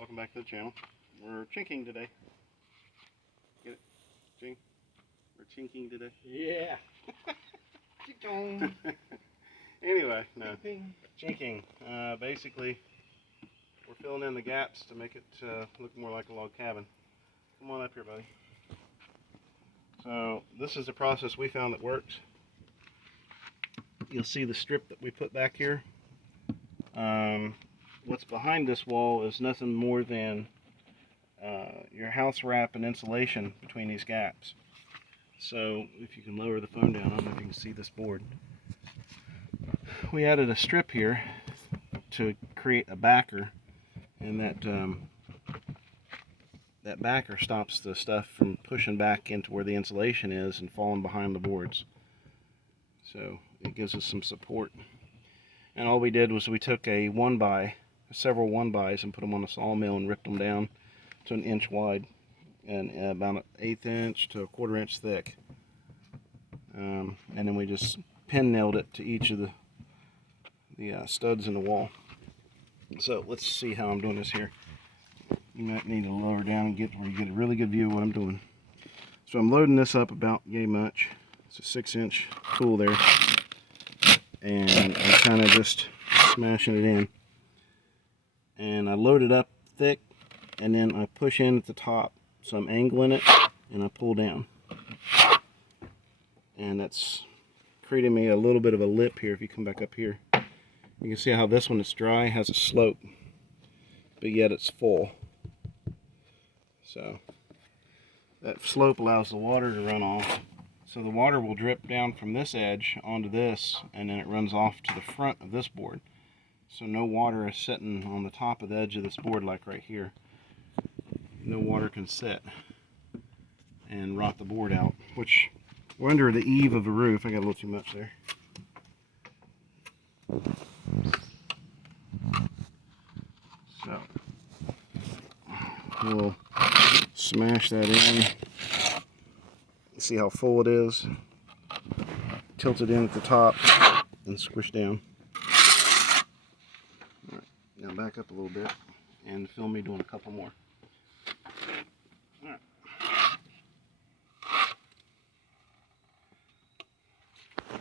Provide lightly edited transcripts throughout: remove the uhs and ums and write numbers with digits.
Welcome back to the channel. We're chinking today. Get it? Ching? We're chinking today. Yeah. Anyway, no. Chinking. Basically, we're filling in the gaps to make it look more like a log cabin. Come on up here, buddy. So, this is a process we found that works. You'll see the strip that we put back here. What's behind this wall is nothing more than your house wrap and insulation between these gaps. So if you can lower the phone down, I don't know if you can see this board. We added a strip here to create a backer, and that backer stops the stuff from pushing back into where the insulation is and falling behind the boards. So it gives us some support. And all we did was we took several 1x and put them on a sawmill and ripped them down to 1 inch wide and about 1/8 inch to 1/4 inch thick. And then we just pin nailed it to each of the studs in the wall. So let's see how I'm doing this here. You might need to lower down and get where you get a really good view of what I'm doing. So I'm loading this up about yay much. It's a 6-inch tool there. And I'm kind of just smashing it in. And I load it up thick, and then I push in at the top. So I'm angling it, and I pull down. And that's creating me a little bit of a lip here. If you come back up here, you can see how this one that's dry has a slope, but yet it's full. So that slope allows the water to run off. So the water will drip down from this edge onto this, and then it runs off to the front of this board. So no water is sitting on the top of the edge of this board like right here. No water can sit and rot the board out, which we're under the eave of a roof. I got a little too much there. So we'll smash that in. See how full it is. Tilt it in at the top and squish down. All right, now back up a little bit and film me doing a couple more. All right. So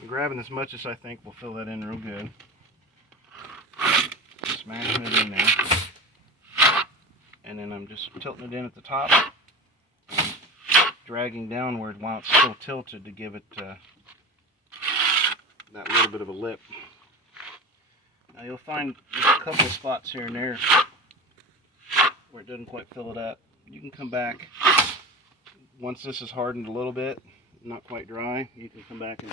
I'm grabbing as much as I think will fill that in real good. Smashing it in there. And then I'm just tilting it in at the top. Dragging downward while it's still tilted to give it that little bit of a lip. Now you'll find there's a couple of spots here and there where it doesn't quite fill it up. You can come back once this is hardened a little bit, not quite dry. You can come back and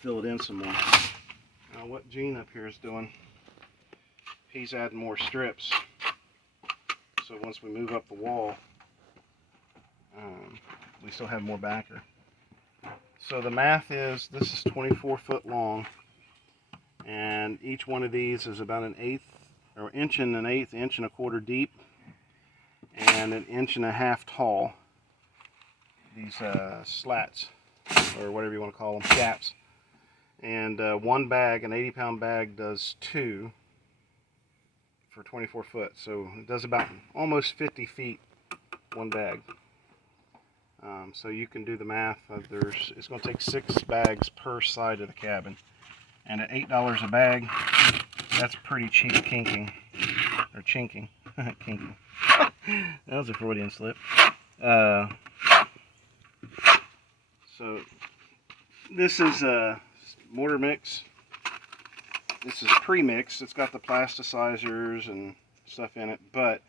fill it in some more. Now what Gene up here is doing, he's adding more strips. So once we move up the wall, we still have more backer. So the math is, this is 24 foot long, and each one of these is about 1/8 or 1 1/8 inch, 1 1/4 deep, and 1.5 inches tall. These slats, or whatever you want to call them, gaps. And one bag, an 80-pound bag, does 2 for 24 foot. So it does about almost 50 feet, one bag. So you can do the math. It's going to take 6 bags per side of the cabin, and at $8 a bag, that's pretty cheap kinking or chinking. Kinking. That was a Freudian slip. So this is a mortar mix. This is pre-mixed. It's got the plasticizers and stuff in it, but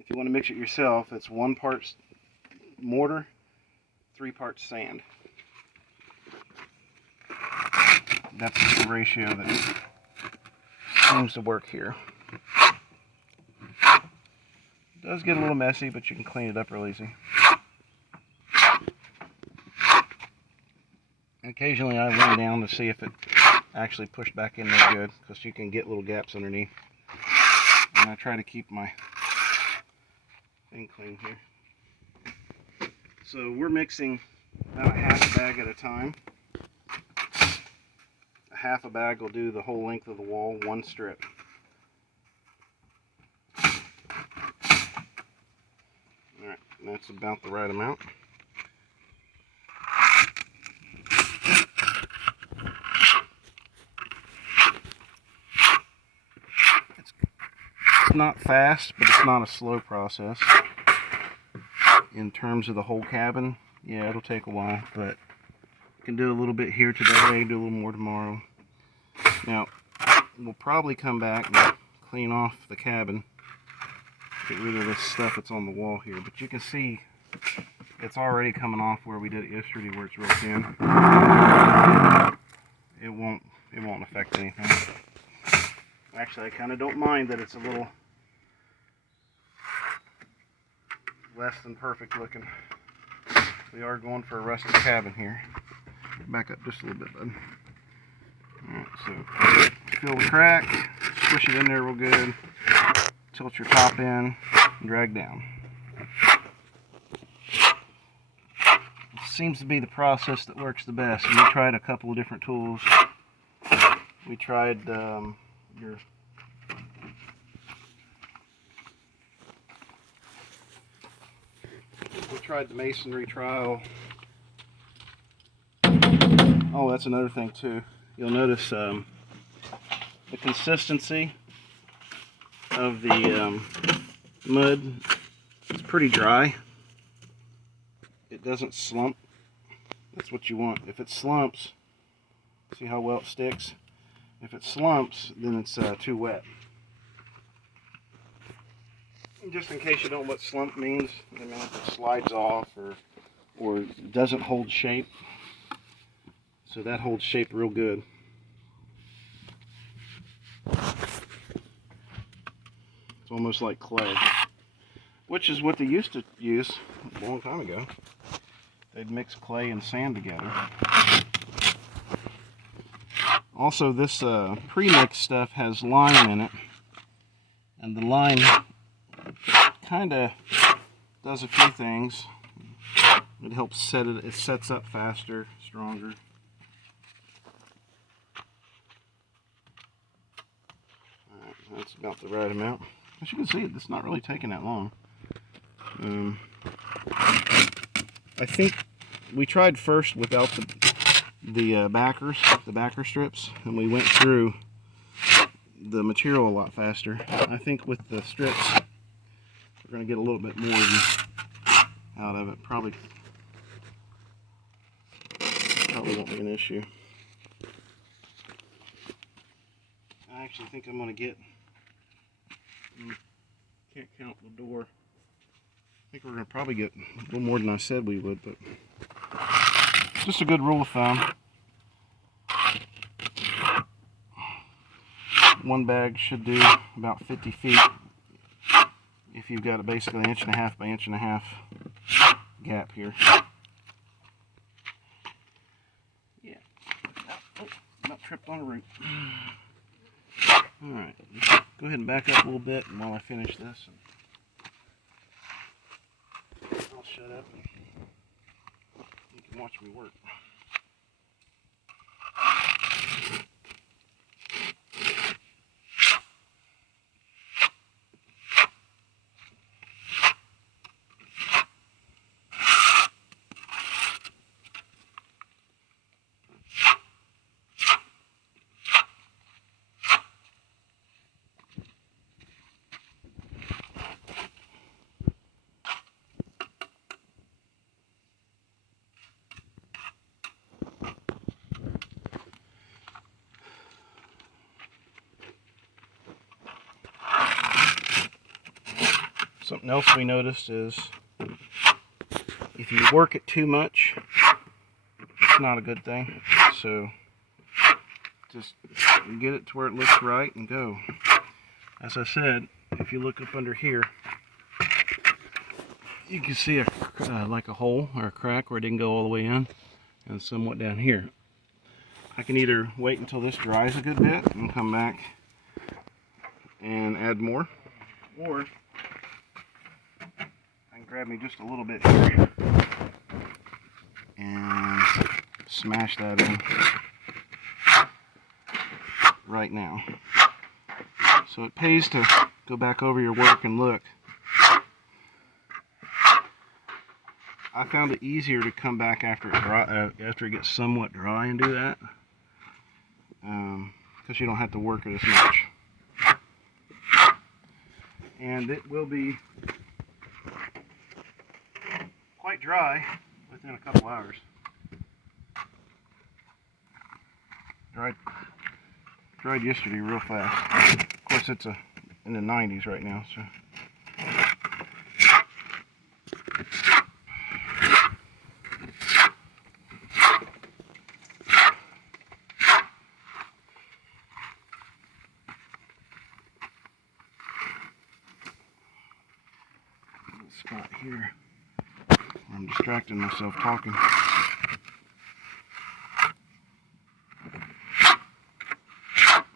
if you want to mix it yourself, it's 1 part mortar, 3 parts sand. That's the ratio that seems to work here. It does get a little messy, but you can clean it up real easy. Occasionally I run down to see if it actually pushed back in there good, because you can get little gaps underneath. And I try to keep my thing clean here. So we're mixing about 1/2 bag at a time. 1/2 bag will do the whole length of the wall, 1 strip. That's about the right amount. It's not fast, but it's not a slow process. In terms of the whole cabin, yeah, it'll take a while, but you can do a little bit here today, do a little more tomorrow. Now, we'll probably come back and clean off the cabin, get rid of this stuff that's on the wall here, but you can see it's already coming off where we did it yesterday, where it's real thin. It won't affect anything. Actually, I kind of don't mind that it's a little less than perfect looking. We are going for a rustic cabin here. Back up just a little bit, bud. Alright, so fill the crack, squish it in there real good, tilt your top in, and drag down. It seems to be the process that works the best. And we tried a couple of different tools. We tried we tried the masonry trowel. Oh, that's another thing too. You'll notice the consistency of the mud is pretty dry. It doesn't slump. That's what you want. If it slumps, see how well it sticks? If it slumps, then it's too wet. And just in case you don't know what slump means, it means it slides off or doesn't hold shape. So that holds shape real good. It's almost like clay, which is what they used to use a long time ago. They'd mix clay and sand together. Also, this pre-mix stuff has lime in it, and the lime kind of does a few things. It helps set it. It sets up faster, stronger. Alright, that's about the right amount. As you can see, it's not really taking that long. I think we tried first without the backer strips, and we went through the material a lot faster. I think with the strips, we're going to get a little bit more out of it. Probably won't be an issue. I actually think I'm going to get, can't count the door. I think we're going to probably get a little more than I said we would, but just a good rule of thumb. One bag should do about 50 feet if you've got a basically 1.5 by 1.5 gap here. Yeah. Oh, about tripped on a root. Alright, go ahead and back up a little bit while I finish this. I'll shut up and you can watch me work. Something else we noticed is if you work it too much, it's not a good thing. So just get it to where it looks right and go. As I said, if you look up under here, you can see like a hole or a crack where it didn't go all the way in, and somewhat down here. I can either wait until this dries a good bit and come back and add more, or grab me just a little bit here and smash that in right now. So it pays to go back over your work and look. I found it easier to come back after it gets somewhat dry and do that, because you don't have to work it as much. And it will be quite dry within a couple hours. Dried yesterday real fast. Of course, it's in the 90s right now, so. Spot here. I'm distracting myself talking.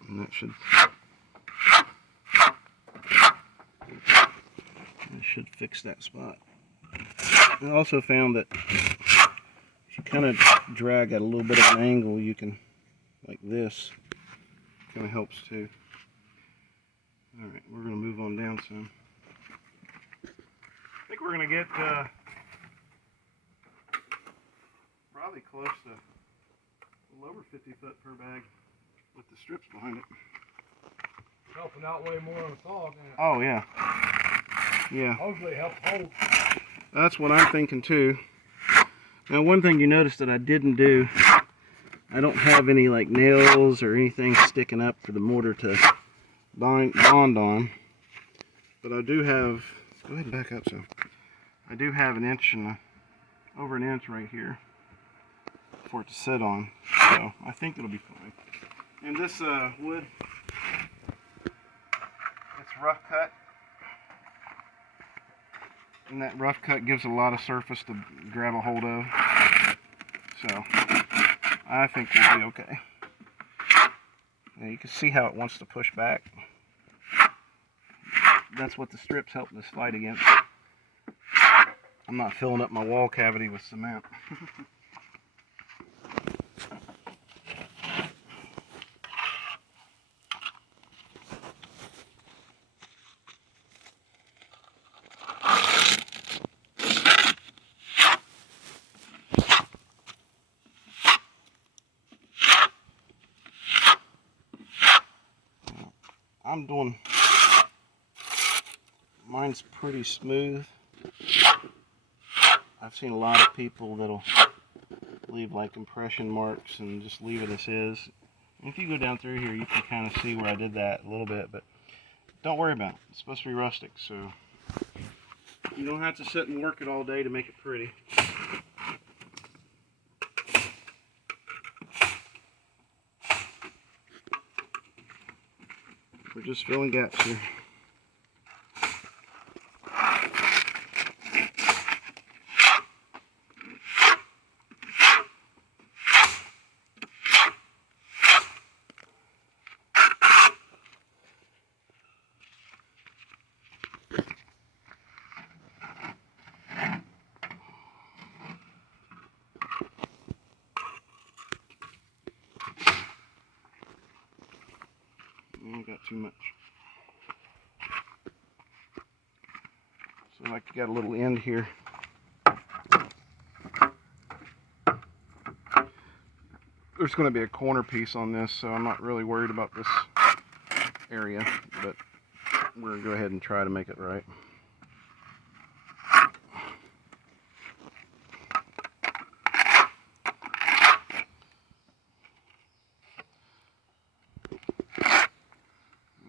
And that should fix that spot. I also found that if you kind of drag at a little bit of an angle, you can, like this, kind of helps too. Alright, we're going to move on down some. I think we're going to get probably close to a little over 50 foot per bag with the strips behind it. Helping out way more on the fog. Oh yeah. Yeah. Hopefully it helps hold. That's what I'm thinking too. Now one thing you notice that I didn't do, I don't have any like nails or anything sticking up for the mortar to bond on. But I do have, go ahead and back up some. I do have an inch and over an inch right here for it to sit on. So I think it'll be fine. And this wood, it's rough cut. And that rough cut gives a lot of surface to grab a hold of. So I think we'll be okay. Now you can see how it wants to push back. That's what the strips helping us fight against. I'm not filling up my wall cavity with cement. I'm doing, mine's pretty smooth. I've seen a lot of people that'll leave like compression marks and just leave it as is. And if you go down through here, you can kind of see where I did that a little bit, but don't worry about it. It's supposed to be rustic, so you don't have to sit and work it all day to make it pretty. We're just filling gaps here. I got too much. So like you got a little end here. There's going to be a corner piece on this, so I'm not really worried about this area, but we're going to go ahead and try to make it right.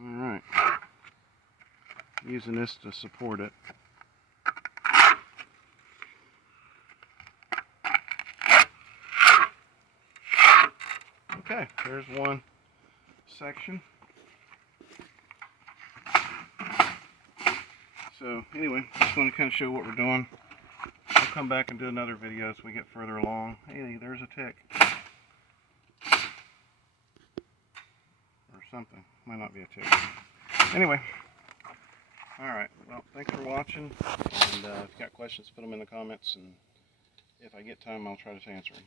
Alright. Using this to support it. Okay, there's one section. So anyway, just want to kind of show what we're doing. We'll come back and do another video as we get further along. Hey, there's a tick. Or something. Might not be a tick. Anyway. Alright, well, thanks for watching. And if you got questions, put them in the comments. And if I get time, I'll try to answer them.